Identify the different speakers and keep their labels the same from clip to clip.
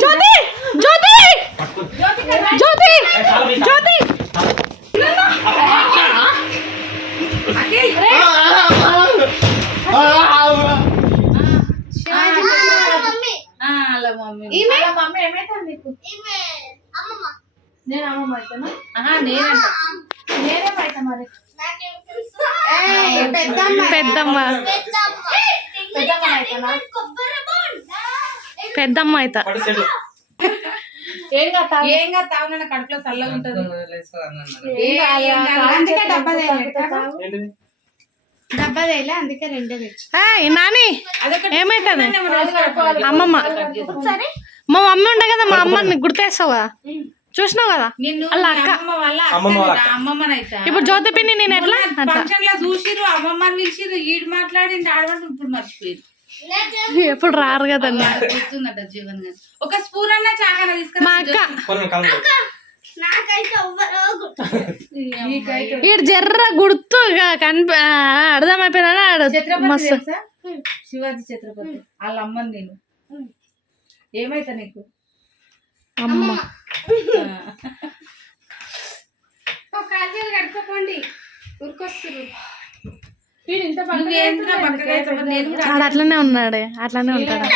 Speaker 1: జ్యోతి జ్యోతి జ్యోతి జ్యోతి
Speaker 2: mummy
Speaker 3: ఏమైతుంది నీకు నేను అమ్మమ్మ అవుతానా
Speaker 2: నేనంట
Speaker 3: నేనేమైతా మరి
Speaker 1: పెద్దమ్మ.
Speaker 3: పెద్దమ్మ. అవుతానా
Speaker 1: పెద్దమ్మ అయితా.
Speaker 3: ఏం కాదు
Speaker 2: ఏం కాదు తాగునన్న కడుపులో చల్లగా ఉంటది.
Speaker 3: ఏం కాదు,
Speaker 2: ఏం కాదు.
Speaker 3: అందుకే డబ్బా
Speaker 4: ఏంటిది?
Speaker 3: డబ్బా తేలే అందుకే రెండే తెచ్చు.
Speaker 1: ఏయ్, నాని ఏమైతుంది. అమ్మమ్మ. మా మమ్మీ ఉండే కదా మా అమ్మని గుర్తేస్తావు కదా చూసినావు కదా? అలా
Speaker 2: మీ
Speaker 1: అక్క. ఇప్పుడు జ్యోతి పిన్ని నేను ఎట్లా?
Speaker 2: చూసిరు అమ్మమ్మని పిలిచిరు ఈడు మాట్లాడింది ఆడవాళ్ళు ఇప్పుడు మర్చిపోయారు
Speaker 1: ఎప్పుడు రారు కదండి
Speaker 2: గుర్తుందట జీవన్ గారు. ఒక స్పూన్ అన్న చాకన
Speaker 1: మా
Speaker 2: తీసుకురా
Speaker 1: అక్క.
Speaker 3: నాకైతే
Speaker 2: నీకైతే
Speaker 1: ఈడు జర్ర గుర్తు కనిపి మస్తు.
Speaker 2: శివాజీ ఛత్రపతి. వాళ్ళ అమ్మని నేను. ఏమైతా నీకు?
Speaker 1: అమ్మ.
Speaker 3: కాజీలు కడుక్కోపోండి. ఉరికొస్తారు
Speaker 1: ఆడ అట్లనే ఉన్నాడు అట్లనే ఉంటాడు.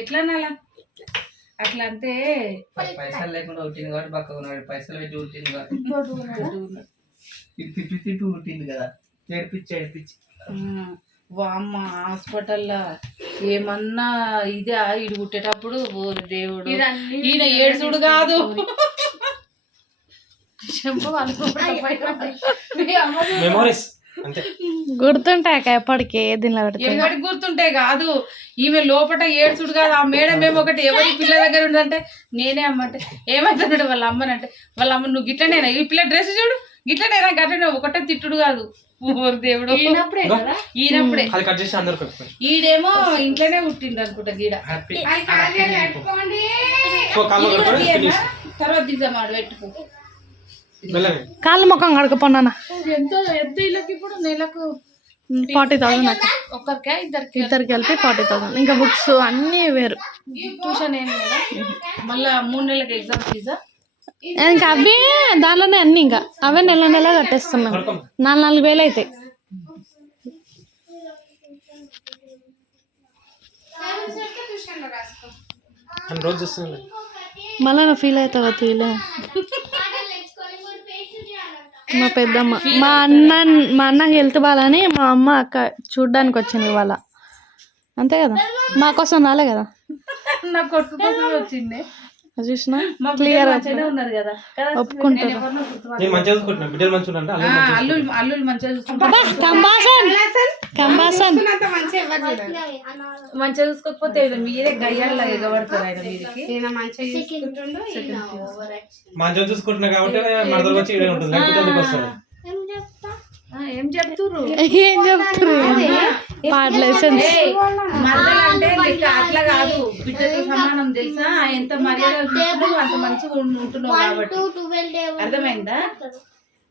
Speaker 2: ఎట్లా అట్లా అంటే
Speaker 5: పైసలు లేకుండా పుట్టింది కాబట్టి పక్కకు ఉన్నాడు. పైసలు పెట్టి పుట్టింది కాబట్టి ఇది తిప్పి తిప్పి పుట్టింది కదా. ఏడిపించి ఏడిపించి.
Speaker 2: వామ్మ హాస్పిటల్లో ఏమన్నా ఇదే? ఇడు పుట్టేటప్పుడు ఓరి దేవుడు. ఈయన ఏడుచుడు కాదు.
Speaker 1: గుర్తుంటాయి అక్క ఎప్పటికీ? దీనిలో పెడితే
Speaker 2: ఎవరికి గుర్తుంటే కాదు. ఈమె లోపట ఏడ్చుడు కాదు. ఆ మేడం ఏమో ఒకటి ఎవరి పిల్ల దగ్గర ఉందంటే నేనే అమ్మంటే. ఏమైతున్నాడు వాళ్ళ అమ్మనంటే వాళ్ళ అమ్మ నువ్వు గిట్లనేనా? ఈ పిల్ల డ్రెస్ చూడు. గిట్లనేనా గట్లనే ఒకటే తిట్టుడు కాదు. దేవుడు.
Speaker 3: ఈయనప్పుడే కదా?
Speaker 2: ఈయనప్పుడే.
Speaker 4: అది కట్ చేసి అందరు
Speaker 2: ఈడేమో ఇంట్లోనే పుట్టిండు అనుకుంటా గీడ. తర్వాత దిద్దామాడు పెట్టుకో.
Speaker 1: కాళ్ళు ముఖం కడుకుపోన్నా
Speaker 3: ఎంత ఎంత ఇళ్ళకి ఇప్పుడు? నెలకు
Speaker 1: ఫార్టీ థౌసండ్ అక్క.
Speaker 3: ఒక్కరికే ఇద్దరికి?
Speaker 1: ఇద్దరికి కలిపి ఫార్టీ థౌసండ్ ఇంకా బుక్స్ అన్నీ వేరు.
Speaker 3: ట్యూషన్ ఏం లేదా?
Speaker 2: మళ్ళా మూడు నెలలకి ఎగ్జామ్ ఫీజా
Speaker 1: ఇంకా అవి దాంట్లోనే అన్ని ఇంకా. అవే నెల నెల కట్టేస్తున్నాం. నాలుగు నాలుగు వేలు అవుతాయి మళ్ళీ నువ్వు ఫీల్ అవుతావు తీలే మా పెద్దమ్మ మా అన్న మా అన్న హెల్త్ బాగాలని మా అమ్మ అక్క చూడ్డానికి వచ్చింది ఇవాళ. అంతే కదా? మా కోసం రాలే కదా?
Speaker 2: నా కొట్టు కోసం వచ్చింది.
Speaker 1: అది చూసినా? క్లియర్
Speaker 2: ఉన్నారు కదా.
Speaker 1: ఒప్పుకుంటారు.
Speaker 4: మంచిగా
Speaker 1: కంబాసన్.
Speaker 2: మంచిగా చూసుకోకపోతే మీరే ఎగబడతారు ఆయన
Speaker 3: మంచిగా.
Speaker 4: మంచిగా చూసుకుంటున్నా కాబట్టి వచ్చి ఉంటుంది.
Speaker 2: ఏం
Speaker 1: చెప్తారు పాటలు లైసెన్స్.
Speaker 2: అట్లా కాదు. బిడ్డతో సమానం తెలుసా? ఎంత మర్యాద అంత మంచిగా ఉంటున్నావు కాబట్టి. అర్థమైందా?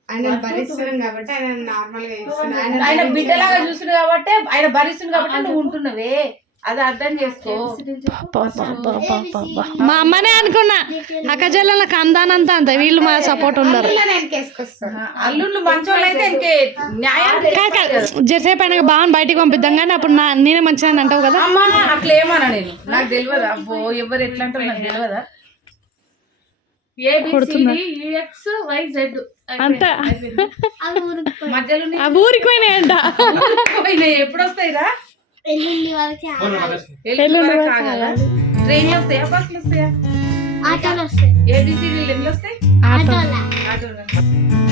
Speaker 3: ఆయన భరిస్తున్నాం కాబట్టి ఆయన నార్మల్గా చేస్తున్నాడు ఆయన
Speaker 2: ఆయన బిడ్డలాగా చూస్తుంది కాబట్టి ఆయన భరిస్తుంది కాబట్టి నువ్వు ఉంటున్నావే. అది అర్థం చేసుకో.
Speaker 1: మా అమ్మనే అనుకున్నా. అక్క చెల్లెళ్ళకి అందానంత అంత. వీళ్ళు మా సపోర్ట్
Speaker 2: ఆ, అల్లుళ్ళు మంచోళ్ళు అయితే ఇంకే న్యాయం
Speaker 1: కాదు, కాదు. జరసేపు అయినాక బాగా బయటికి పంపిద్దాం కానీ అప్పుడు నా నేనే మంచిగా అంటావు కదా?
Speaker 2: అమ్మా అట్లా ఏమన్నా నేను. నాకు తెలియదా. అబ్బో ఎవరు ఎట్లా అంటారు నాకు తెలియదా?
Speaker 1: అంత. ఊరికి పోయినాయంట.
Speaker 2: పోయినాయి. ఎప్పుడు వస్తాయిరా. ఎల్లుండి వరకు ఆగాలా? ట్రైన్లు వస్తాయా? బస్సులు వస్తాయా?
Speaker 6: ఆటోలు వస్తాయి.
Speaker 2: ఏబిసిడీలు ఎన్ని వస్తాయి?
Speaker 6: ఆటోలా?
Speaker 2: ఆటోలు.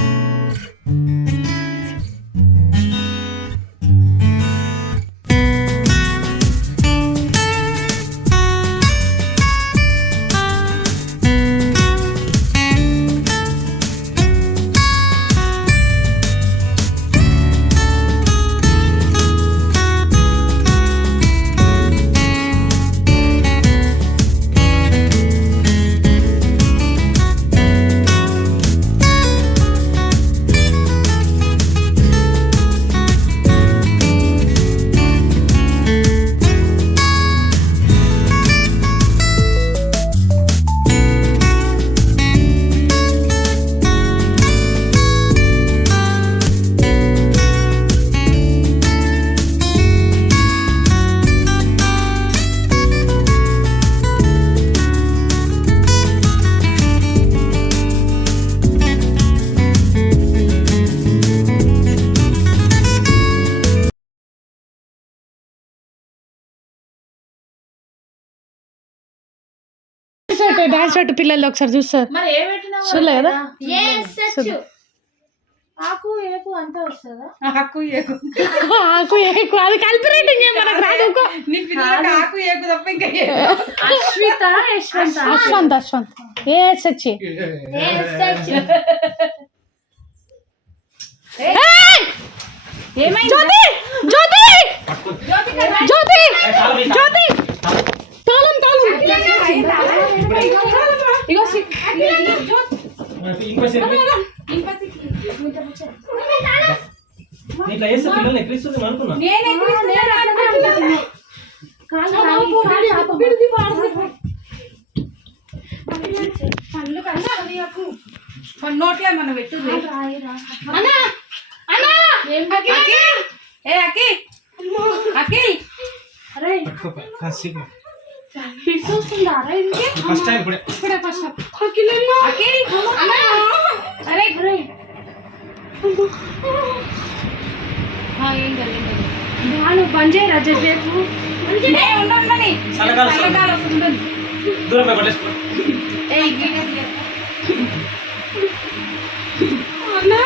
Speaker 1: డాన్స్ పెట్టు డాన్స్ పెట్టు పిల్లలు ఒకసారి చూస్తారు
Speaker 2: మరి ఏ పెట్టినావు
Speaker 1: చూడలే కదా?
Speaker 2: ఆకు ఏకు అంతా వస్తుందా? ఆకు ఏకు.
Speaker 1: ఆకు ఏకు. అది కలిపి రేటింగ్ మనకు రాదు ఊకో.
Speaker 2: నీ పిల్లలకి ఆకు ఏకు తప్ప ఇంకా ఏం
Speaker 6: అశ్విత యశ్వంత.
Speaker 1: అశ్వంత్ అశ్వంత్. ఏ సచ్చి.
Speaker 2: ఏమైంది?
Speaker 1: జ్యోతి! జ్యోతి! జ్యోతి!
Speaker 2: నోట్లో మనం పెట్టు. ఏ అకి అఖిల్.
Speaker 4: పట్టుకో కాసేపు ఫస్ట్ టైం ఇప్పుడే
Speaker 2: అఖిల్ అరే. ఆ, ఏం కాదు, ఏం కాదు.
Speaker 6: బంద్ చేయరా జసేపు.
Speaker 2: ఏ, ఉండు, ఉండని.
Speaker 4: చల్లగాలి వస్తుంది.
Speaker 2: చల్లగాలి వస్తుంది.
Speaker 4: దూరం పోయి పట్టేసుకో.
Speaker 2: వీడియో తీయకు.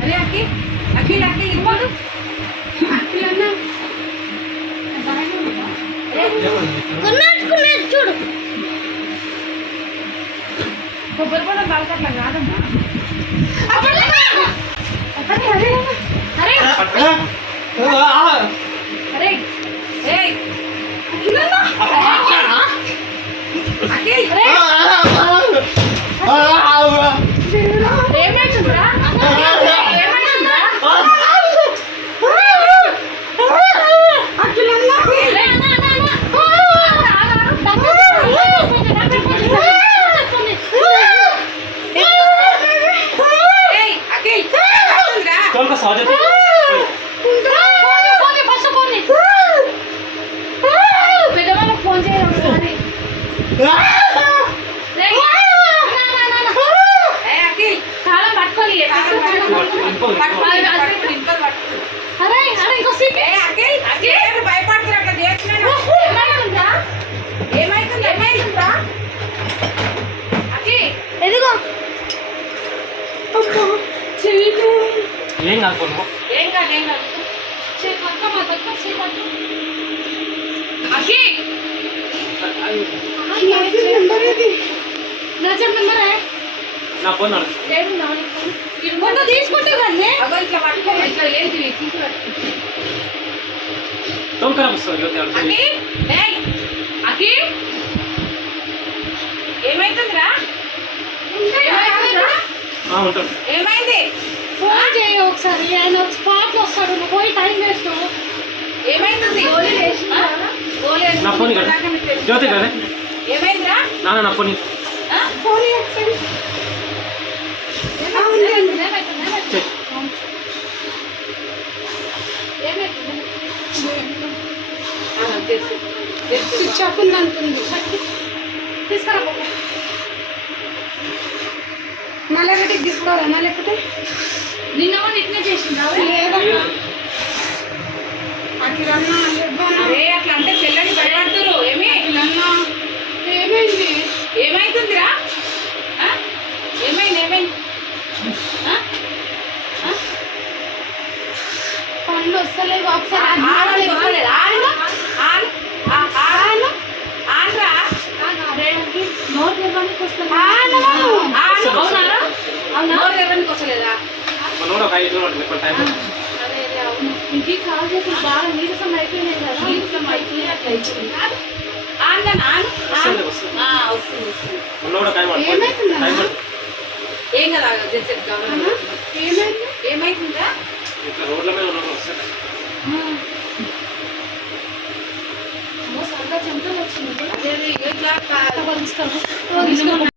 Speaker 2: అరే అఖిల్ అఖిల్ అఖిల్ ఇవ్వడు
Speaker 6: చూడు.
Speaker 2: కొబ్బరి కూడా బాలకట్ల కాదమ్మా అరే ఏయ్ అఖిల్
Speaker 6: ఏమైతుందిరా ఏమైతుందిరా
Speaker 2: ఏయ్ అఖిల్ ఏమైందిరా?
Speaker 4: తోలుక సహజ
Speaker 6: పెద్దవాళ్ళకి ఫోన్ చేయాలి ఒకసారి
Speaker 2: ఏయ్ అఖిల్
Speaker 6: తాళం పట్టుకొని
Speaker 2: తాళం పట్టుకో.
Speaker 4: ఇంకో
Speaker 2: పట్టుకో, పట్టుకో, ఇంట్లో పట్టుకో.
Speaker 6: అరే అరే ఇంకో సీట్
Speaker 2: భయపడుతున్నారు అట్లా చేస్తున్నాను
Speaker 6: ఏమైతుందా
Speaker 2: ఏమైతుంది ఏమైతుందా
Speaker 6: అకి ఎదిగో
Speaker 4: ఏం కాదు.
Speaker 2: ఏం కాదు. ఏం కాదు
Speaker 6: చెయ్యి పక్క మా దగ్గర చెయ్యి పక్క అకి నచ్చం నెంబరే
Speaker 4: నా ఫోన్ నడు
Speaker 6: లేదు ముందు తీసుకుంటే
Speaker 4: తోలుక వస్తుంది
Speaker 2: అఖిల్ ఏయ్
Speaker 6: అకి.
Speaker 2: ఏమైతుందిరా?
Speaker 4: ఉంటాడు.
Speaker 2: ఏమైంది?
Speaker 6: ఫోన్ చేయి ఒకసారి ఆయన స్పాట్ వస్తాడు నువ్వు పోయి టైం వేస్ట్.
Speaker 2: ఏమైతుంది?
Speaker 4: నా ఫోన్. జ్యోతి కదా
Speaker 2: ఏమైందిరా?
Speaker 4: నా ఫోన్
Speaker 2: ఆ?
Speaker 4: చెయ్.
Speaker 2: ఆ, తెలుసు. తెలుసు.
Speaker 6: స్విచ్ ఆఫ్ ఉంది అనుకుంది తీసుకురా
Speaker 3: నల్లగడ్డకి తీసుకోవాలా లేకపోతే
Speaker 6: నిన్న కూడా ఇట్నే చేసిందా
Speaker 3: అఖిలన్నా ఇవ్వనా
Speaker 2: అరే అట్లా అంటే చెల్లని భయపడుతురు ఏమి
Speaker 3: అఖిలన్నా ఏమైంది
Speaker 2: ఏమైతుందిరా ఆ? ఏమైంది ఏమైంది ఆ? ఆ?
Speaker 6: పనులు వస్తలేవు ఒకసారి
Speaker 2: ఆను వస్తలేదు. ఆను. ఆను. ఆ, ఆను. ఆనురా.
Speaker 6: నోట్ తెరవడానికి వస్తుంది
Speaker 2: ఆను.
Speaker 6: అవునారా అవునా
Speaker 2: నోరు తెరవడానికి వస్తలేదా
Speaker 4: మనోడు ఒక ఐదు రోజులు ఇప్పుడు టైం
Speaker 6: అదే అదే అవును ఇంటికి కాల్ చేసి బాగా నీరసం అయిపోయినాయి కదా
Speaker 2: నీరసం అయిపోయి అట్లా అయిపోయింది. ఆను ఆను.
Speaker 4: వస్తుంది. వస్తుంది. టైం
Speaker 2: ఏం కదా ఏమైతుందా
Speaker 4: ఇట్లా రోడ్ల మీద ఉన్నప్పుడు వస్తుంది
Speaker 6: సరదా చెంతలు వచ్చింది
Speaker 2: అదే ఇట్లా